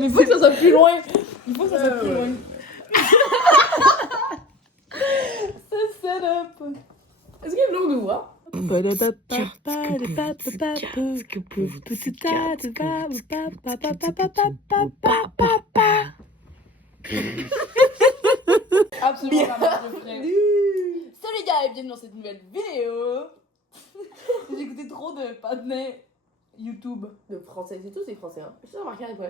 Mais il faut que ça soit plus loin. Il faut que ça soit plus loin. C'est setup. Est-ce qu'il y a une longue voix? Absolument pas ma préférée. Salut les gars et bienvenue dans cette nouvelle vidéo. J'ai écouté trop de patinets YouTube. De français, c'est tout, c'est français. Hein. Je t'ai remarqué un peu.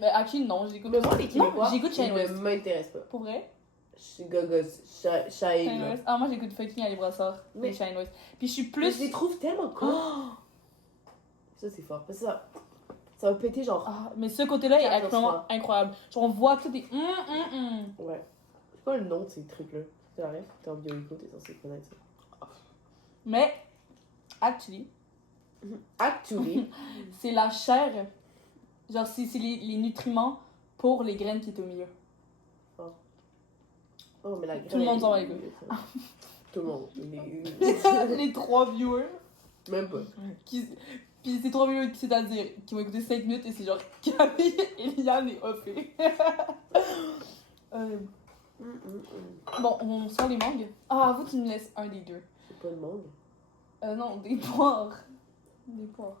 Mais actually non, j'écoute. Mais moi, les Québécois, j'écoute Shane ils West. ne m'intéressent pas. Pour vrai? Je suis gogos, Shane. Shane West. Ah moi j'écoute fucking Ali Brassard. Mais Mais Shane West. Puis je suis Mais plus. je les trouve tellement cool. Oh! Ça, c'est fort. Parce que ça va péter genre. Ah, mais ce côté-là est Quatre absolument fois. incroyable. Genre on voit que tout est. Ouais. C'est quoi le nom de ces trucs-là? Tu arrives, t'es en bioéco, t'es censé connaître ça. Mais actually, Actually. c'est la chair. Genre c'est les nutriments pour les graines qui est au milieu. Oh, mais la Tout le monde s'en va les couilles. Tout le monde. Les 3 viewers. Même pas. Puis ces 3 viewers, c'est-à-dire, qui vont écouter 5 minutes et c'est genre Camille, Eliane et Ophé. Bon, on sort les mangues. Ah, vous, tu me laisses un des deux. C'est pas le monde. Non, des poires. Des poires.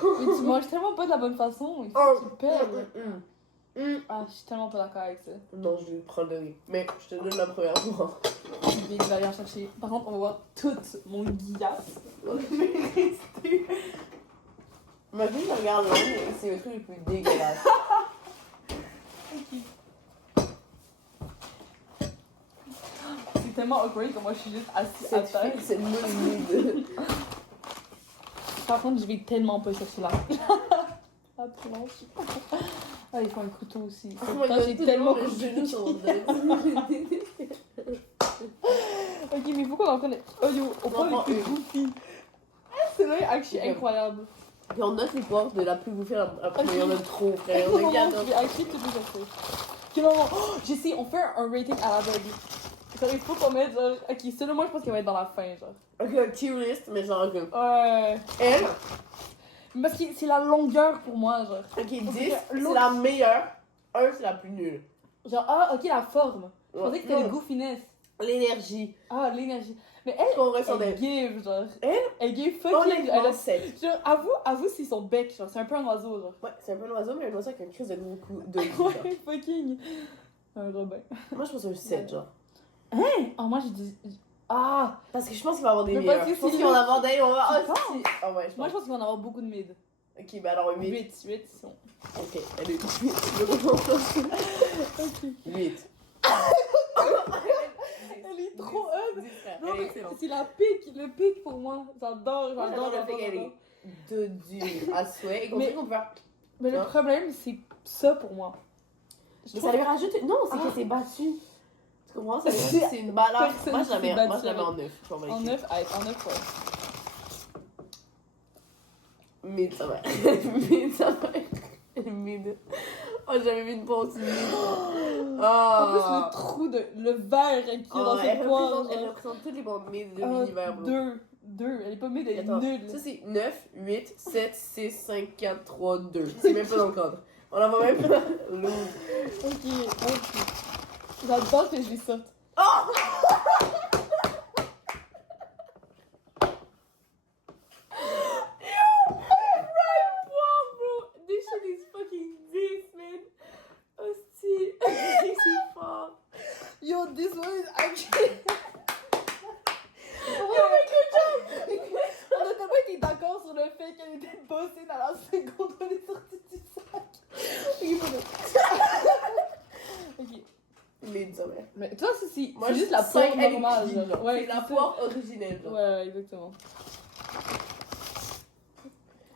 Mais tu manges tellement pas de la bonne façon. Il faut que tu perds. Ah, je suis tellement pas d'accord avec ça. Non, je vais prendre le riz. Mais je te donne la première fois. Je vais aller en chercher. Par contre, on va voir tout mon guillasse. Je vais rester. Imagine, je regarde l'angle et c'est le truc le plus dégueulasse. Ok. C'est tellement awkward que moi je suis juste assise à Cette terre. fille, c'est le mot humide. Par contre, je vais tellement pas chercher la planche. Ah, il faut un couteau aussi. Putain, j'ai tellement le coupé. genou sur mon dos. Ok, mais il faut qu'on en connaisse. Oh yo, on prend les prend plus une. goofy. C'est vrai, actually incroyable. Puis on note les poires de la plus bouffée à la plus. Ok. Il y en a trop, frère. Écoute, maman, Regarde. je vais actually tout les chercher. Ok, maman. Oh, Jessie, on fait un rating à la bague. Il faut qu'on mette genre. Ok, celui-là, moi je pense qu'il va être dans la fin, genre. Ok, un tier list, mais genre que. Ouais. Elle, Parce que c'est la longueur pour moi, genre. ok, 10, que c'est l'autre- la meilleure. 1, c'est la plus nulle. Genre, ah, ok, la forme. Je pensais que c'était Non. le goofiness. L'énergie. Ah, l'énergie. Mais elle, Qu'on ressent elle d'elle. give, genre. Elle, Elle give fucking. honnêtement, Elle 7. Genre, avoue, c'est son bec, genre. C'est un peu un oiseau, genre. Ouais, c'est un peu un oiseau, mais un oiseau avec une crise de gros coup de Ouais, fucking. Un Robin. Moi, je pense un 7, genre. Oh, moi, j'ai dit. Ah! Parce que je pense qu'il va y avoir des Mais meilleurs. parce que Je pense c'est qu'il va en lui. avoir des. On va. Tu Ah, penses? si. Ah ouais, je Moi, pense. je pense qu'il va en avoir beaucoup de mid. Ok, bah alors 8. 8, c'est bon. Ok, elle est 8. Ok. 8. Elle est trop hot! Non, Elle est mais excellente. c'est la pique, le pique pour moi. J'adore, Moi, j'adore. j'adore le fait qu'elle est de du à souhait. Et qu'on Mais- sait qu'on peut faire. Mais le Hein? problème, c'est ça pour moi. Je Mais trouve- ça lui rajoute. Non, c'est Ah. que c'est battu. Tu comprends? Ça lui rajoute, c'est une balade. Personne Moi, je la s'est mets battu en 9. En 9, en 9, ouais. Mid, ça va. Mid, ça va. Mid. Oh, j'avais vu une pause mid. En plus, le trou de. Le verre qui est dans elle cette poire. représente tous les bons mid de l'univers, bro. 2. Elle est pas mid, elle est Attends, nulle. ça c'est 9, 8, 7, 6, 5, 4, 3, 2. C'est même pas dans le cadre. On la voit même pas. Lourd. Ok. J'adore que je les sorte. This shit is fucking this, man. Hostie. C'est fort. Yo, this one is actually. On a tellement été d'accord sur le fait qu'elle était bossée dans la seconde où elle est sortie du sac. Ok. Mid, ça va. Mais toi, c'est Moi, juste la cinq, poire elle est normale. pile. Genre. Ouais, C'est la ça. poire originelle, genre. Ouais, exactement.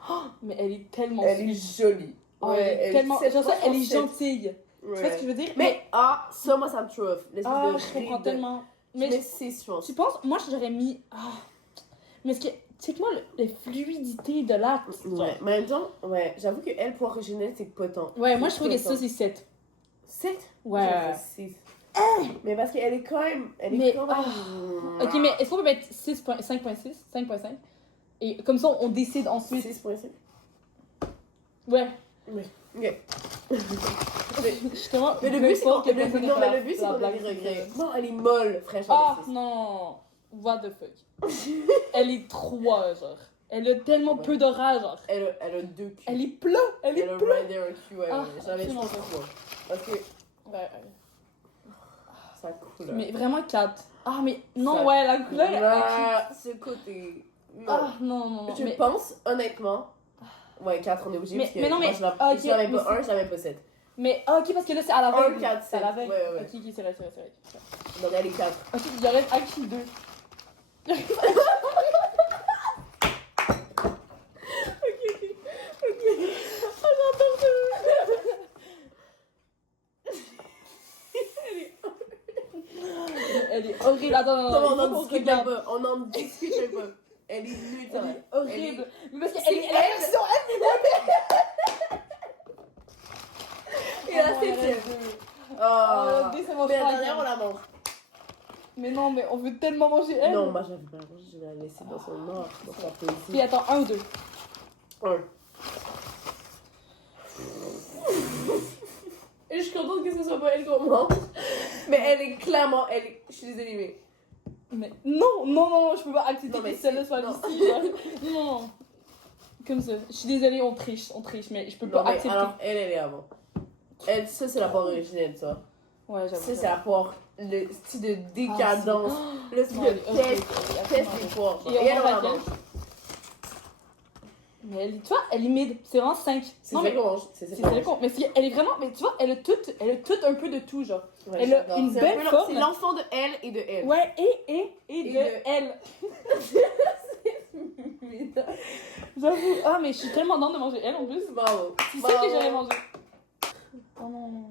Oh, mais elle est tellement Elle est sweet. jolie. Ouais, elle est tellement. cette Genre ça, elle est franchement, gentille. Tu vois ce que je veux dire? Mais, ça, moi, ça me trouve. L'espèce Ah, de je comprends ride. tellement. Mais Mais c'est sûr. tu penses, moi j'aurais mis. Ah. Mais ce que. Tu sais que moi, la fluidité de l'acte. Ouais, mais en même temps, ouais, j'avoue que elle, poire originelle, c'est pas tant. Ouais, moi je trouve que ça c'est 7. 7? Ouais. 6. Mais parce qu'elle est quand même. Elle est Mais, quand même. Ok, mais est-ce qu'on peut mettre 5.6 5.5 et comme ça on décide ensuite. 6.5. Ouais, Ok. Justement, Mais le but, c'est qu'on que personne non, n'ait mais le but, c'est la qu'on ait blague des sur regrets. elle. Non, elle est molle, fraîche en Ah, exercice. non. What the fuck. Elle est 3, genre. Elle a tellement Ouais. peu d'orage, genre. Elle a 2 culs. Elle est plat. Elle est Elle a plat. rider un cul, ouais. Ah, J'avais absolument trop pas. Parce que Ouais. ça coule. Mais vraiment 4. Ah, mais non, Ça- ouais, la couleur. Ah, ce côté. Non. Ah, non, non, non. Je mais... pense, honnêtement. Ouais, 4, on est obligé. Mais- Parce que mais non, moi, mais- je l'avais ah, ok, je l'avais mais pas 1, je l'avais pas 7. Mais, ah, ok, parce que là, c'est à la Un, veille. 4, C'est à la 7. veille. Ouais, ouais. Ok, c'est vrai. Donc, elle est 4. Ok, il y aurait actually 2. Elle est horrible. Attends, non, Non, non, on il faut n'en qu'on discute regarde. pas. On n'en discute pas. Elle est nulle, ça. Elle est horrible. Mais parce C'est qu'elle est. elle. Et la Oh, il y en a 7ème. deux. Ah. Dès, c'est mon Mais la frère. dernière, on la mange. Mais non, mais on veut tellement manger elle. Non, moi, j'avais pas la manger. Je vais la laisser dans son or, dans sa Puis poésie. attends, 1 ou 2. 1. Et je suis contente que ce soit pas elle qu'on mange. Mais elle est clairement. Je suis désolée, mais. Mais non, je peux pas accepter Non, mais que celle-là c'est- soit non. ici. Genre. Non. Comme ça. Je suis désolée, on triche, mais je peux pas Non, mais accepter. alors, elle est avant. Elle, ça, c'est la poire originelle, ça. Ouais, j'avoue. Ça, c'est la poire. Le style de décadence. Le style Non, de elle est horrible, test elle est les poires. Et Et on elle, on mange la laquelle? mange. Mais elle, tu vois, elle est mid. C'est vraiment 5. C'est Non, ça mais qu'on mange. C'est c'est ça celle qu'on. Mais elle est vraiment. Mais tu vois, elle a tout un peu de tout, genre. Ouais, Elle a j'adore. une C'est belle un peu forme. C'est l'enfant de elle et de elle. Ouais, et Et de de- elle. J'avoue. Ah, mais je suis tellement dans de manger elle en plus. Bravo. C'est ça que j'aurais mangé. Oh non.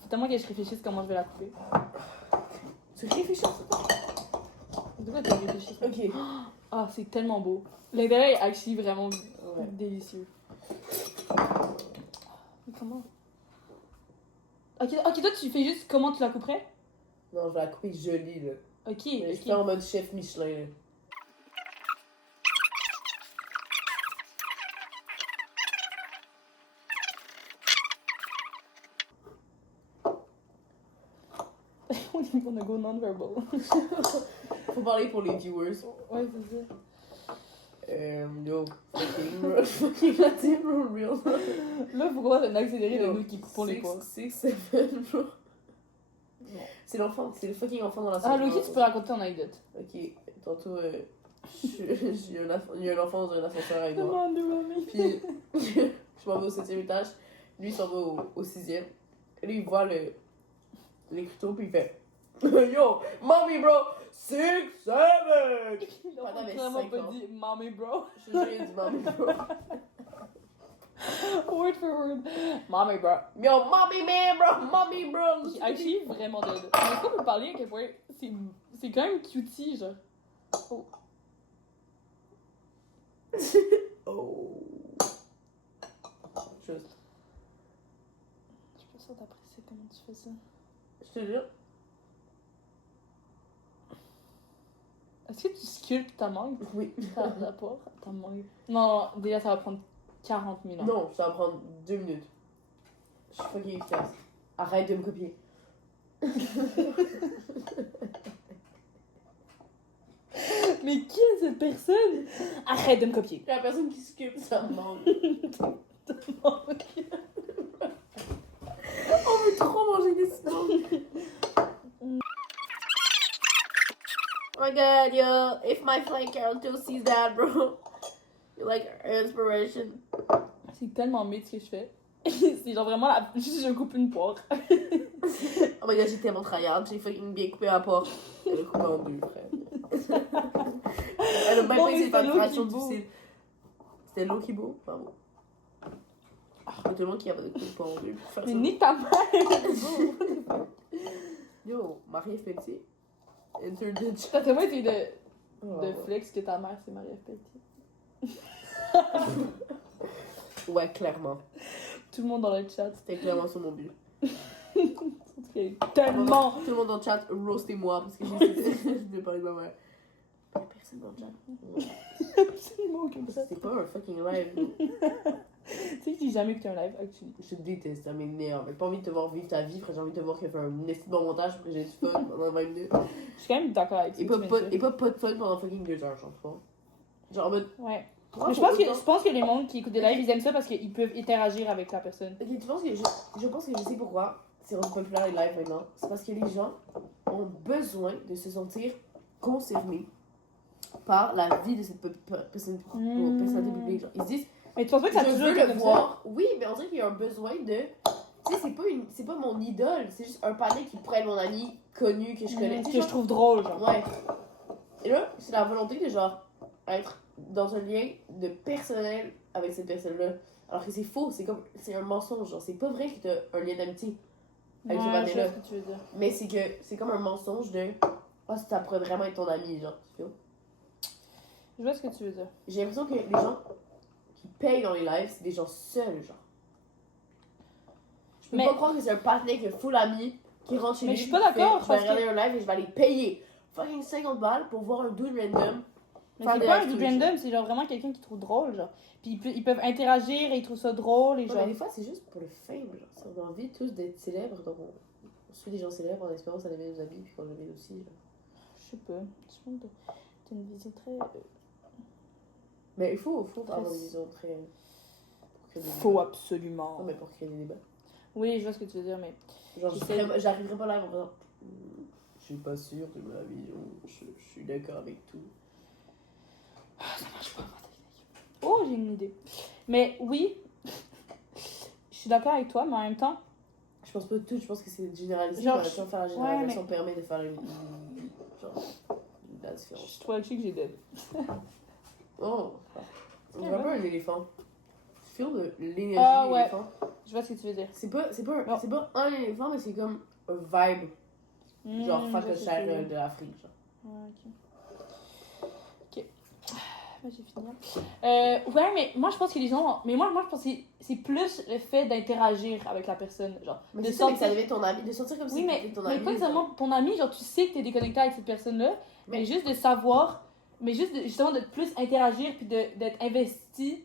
Faut tellement que je réfléchisse comment je vais la couper. Tu réfléchis à ça? De quoi tu réfléchis? Ok. Ah, c'est tellement beau. L'intérieur est actually vraiment Ouais. délicieux. Mais comment? Ok, toi tu fais juste comment tu la couperais? Non, je vais la couper jolie, là. Ok, Mais je ok. fais en mode chef Michelin, là. On a go non-verbal. Faut parler pour les viewers. Ouais, c'est ça. Yo, fucking latin, bro, real. Là, faut qu'on fasse un accéléré de Yo, nous qui coupons les poires. 6, 7, bro. C'est l'enfant, c'est le fucking enfant dans la Ah, salle. Loki, tu peux raconter ton anecdote. Ok, tantôt, j'ai eu un enfant dans un ascenseur avec moi. Demande de mamie. Puis, je m'en vais au 7e étage. Lui, il s'en va au 6e. Et lui, il voit l'écriteau, puis il fait Yo, mommy, bro, 6, 7! Il a Pendant mes vraiment 5 pas ans. dit mommy bro. Je te jure, il a dit mommy, bro. Word for word. Mommy bro. Yo, mommy, man, bro, mommy, bro! J'ai actually vraiment dead. Mais est-ce qu'on peut parler à quel point c'est quand même cutie, genre. Oh. Oh. Juste. Je suis pas sûre d'apprécier comment tu fais ça. Je te jure. Est-ce que tu sculptes ta mangue? Oui. Ta poire? Ta mangue? Non, déjà ça va prendre 40 000 ans. Non, ça va prendre 2 minutes. Je suis fucking efficace. Arrête de me copier. Mais qui est cette personne? Arrête de me copier. La personne qui sculpte sa mangue. On veut trop manger des smoke. Oh my god, yo. If my flight character sees that, bro. You're like inspiration. C'est tellement mid ce que je fais. C'est genre vraiment la... Juste je coupe une poire. Oh my god, j'ai tellement tryhard. J'ai fucking bien coupé la porte. Elle a coupé en deux, frère. Elle a même Bon, pas mais essayé de faire c'était une l'eau fraction qui bout. difficile. C'était l'eau qui bout? Pardon. Il y a tout le monde qui avait coupé pas en deux pour faire Mais ça. nique ta mère! Yo, Marie-Ève Pelletier. Enter the chat. T'as tellement été de Oh. flex que ta mère c'est Marie-Ève Pelletier. Ouais, clairement. Tout le monde dans le chat. C'était clairement sur mon but. Tellement! Tout le monde dans le chat, roastez-moi parce que j'ai essayé de parler de ma mère. Personne absolument jamais. Absolument aucun stress. C'est pas un fucking live. Tu sais que j'ai jamais écouté un live, actually. Je te déteste, ça m'énerve. J'ai pas envie de te voir vivre ta vie, j'ai envie de te voir qu'il fait un esti de bon montage pour que j'ai du fun pendant 20 minutes. Je suis quand même d'accord avec ça. Et pas de fun pendant fucking 2 heures, genre, pas. Genre en mode. Ouais. pourquoi Mais je faut pense autant- que les mondes qui écoutent des lives, ils aiment ça parce qu'ils peuvent interagir avec la personne. Ok, tu penses que je pense que je sais pourquoi c'est rendu populaire les lives maintenant. C'est parce que les gens ont besoin de se sentir concernés par la vie de cette personnalité publique. Genre, ils se disent, Mais tu penses pas que ça a je toujours veux été le comme voir. Oui, mais on dirait qu'il y a un besoin de. Tu sais, c'est pas mon idole, c'est juste un panel qui pourrait être mon ami connu que je ça? connais. Tu sais, Que je genre- trouve drôle, genre. Ouais. Et là, c'est la volonté de genre être dans un lien de personnel avec cette personne-là. Alors que c'est faux, c'est un mensonge. Genre, c'est pas vrai que t'as un lien d'amitié avec ce Ouais, je vois panel-là. ce que tu veux dire. Mais c'est comme un mensonge de oh, ça pourrait vraiment être ton ami, genre. Tu vois? Je vois ce que tu veux dire. J'ai l'impression que les gens qui payent dans les lives, c'est des gens seuls, genre. Je peux Mais- pas croire que c'est un partenaire qui a full ami, qui rentre chez Mais lui. je suis pas qui fait, d'accord, Je vais parce regarder un live et je vais aller payer fucking 50 balles pour voir un dude random. Mais faire c'est des pas un lives dude tous les jours. random, c'est genre vraiment quelqu'un qui trouve drôle, genre. Puis ils peuvent interagir et ils trouvent ça drôle et Ouais, genre. mais des fois, c'est juste pour le fame, genre. Si on a envie tous d'être célèbres, donc on suit des gens célèbres en espérant que ça devienne nos amis, puis qu'on devienne aussi. Genre. Je sais pas. Je pense que t'as une vision très. Mais il faut avoir une vision très. pour créer des Faux, débats. absolument. Non, mais pour créer des débats. Oui, je vois ce que tu veux dire, mais. Genre, J'essaie- j'arriverai pas là en faisant. Je suis pas sûre de ma vision, je suis d'accord avec tout. Ça marche pas, ma technique. Oh, j'ai une idée. Mais oui, je suis d'accord avec toi, mais en même temps, Je pense pas de tout, je pense que c'est généralisé. Genre, Genre, faire la généralisation permet de faire genre, la différence. je trouve que j'ai dead. Oh, on C'est dirait vrai. pas un éléphant. Tu filmes de l'énergie Ah, de ouais. l'éléphant. Je vois ce que tu veux dire. C'est pas Non. un éléphant, mais c'est comme un vibe. Genre, Je fuck vois le ce que cher tu veux dire. de l'Afrique, genre. Ouais, ok. Bah, j'ai fini. Ouais, mais moi je pense que les gens. Mais moi je pense que c'est plus le fait d'interagir avec la personne. Genre, Mais de c'est ça, mais que ça sortir. devait être ton ami, de sentir comme si Oui, mais, c'était ton mais ami. pas nécessairement ton ami, genre tu sais que t'es déconnecté avec cette personne-là, mais juste de savoir, mais juste justement de plus interagir puis d'être investi.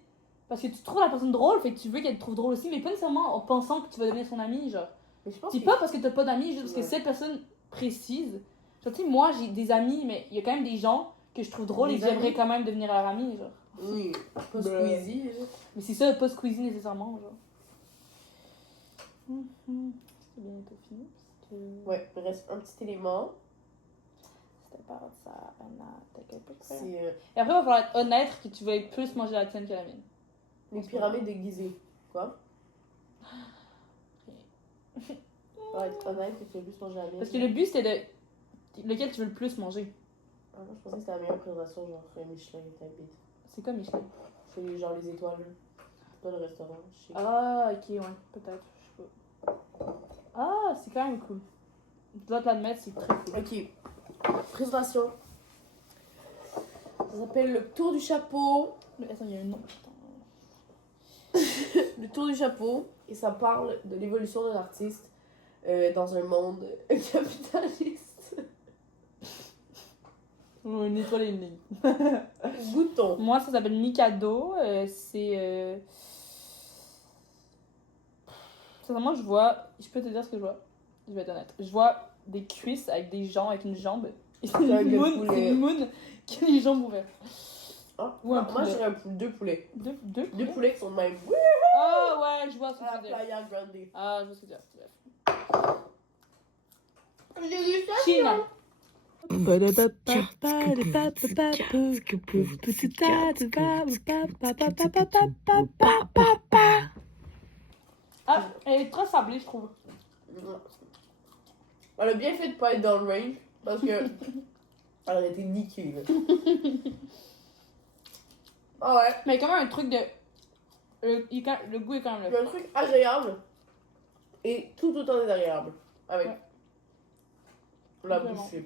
Parce que tu trouves la personne drôle, fait que tu veux qu'elle te trouve drôle aussi, mais pas nécessairement en pensant que tu vas devenir son ami, genre. Mais je pense C'est que... pas parce que t'as pas d'amis, juste parce que Ouais. cette personne précise. Genre, tu sais, moi j'ai des amis, mais il y a quand même des gens que je trouve drôles et Des que j'aimerais amis? quand même devenir leur ami, genre. Oui, pas Bruh. Squeezie, là. Mais c'est ça, pas squeezy nécessairement, genre. C'est bientôt fini, parce que Ouais, il reste un petit élément. c'était pas ça, Anna, t'as quelque chose. C'est Et après, il va falloir être honnête que tu vas plus manger la tienne que la mienne. les pyramides déguisées. Quoi? Ouais, être honnête, que tu as plus manger la mienne. Parce que le but, c'est de. Lequel tu veux le plus manger. Ah, moi, je pensais que c'était la meilleure présentation, genre Michelin et type beat. C'est quoi, Michelin? C'est genre les étoiles, là. C'est pas le restaurant, je sais. Ah, ok, ouais, peut-être. Je sais pas. Ah, c'est quand même cool. Je dois te l'admettre, c'est très cool. Ok. Présentation. Ça s'appelle le tour du chapeau. Mais attends, il y a un nom. Le tour du chapeau. Et ça parle de l'évolution d'un artiste dans un monde capitaliste. Une étoile et une ligne. Goûtons. Moi, ça s'appelle Mikado. C'est. Sincèrement, je vois. Je peux te dire ce que je vois. Je vais être honnête. Je vois des cuisses avec des gens avec une jambe. Et c'est Avec une le moune, poulet. c'est une moune qui a les jambes ouvertes. Ah, Ou un moi, poulet. je dirais deux poulets. Deux Deux poulets qui sont de même. Ah ouais, je vois ce que À tu veux dire. Playa Grande. Ah, je vois ce que tu veux dire. Dégustation. Chine. Ah, elle est trop sablée, je trouve. Elle a bien fait de pas être dans le range parce que elle a été niquée là. Ah ouais, Mais il y a quand même un truc de. Le goût est quand même il y là. a un truc agréable et tout autant désagréable avec Ouais. la Vraiment. bouche.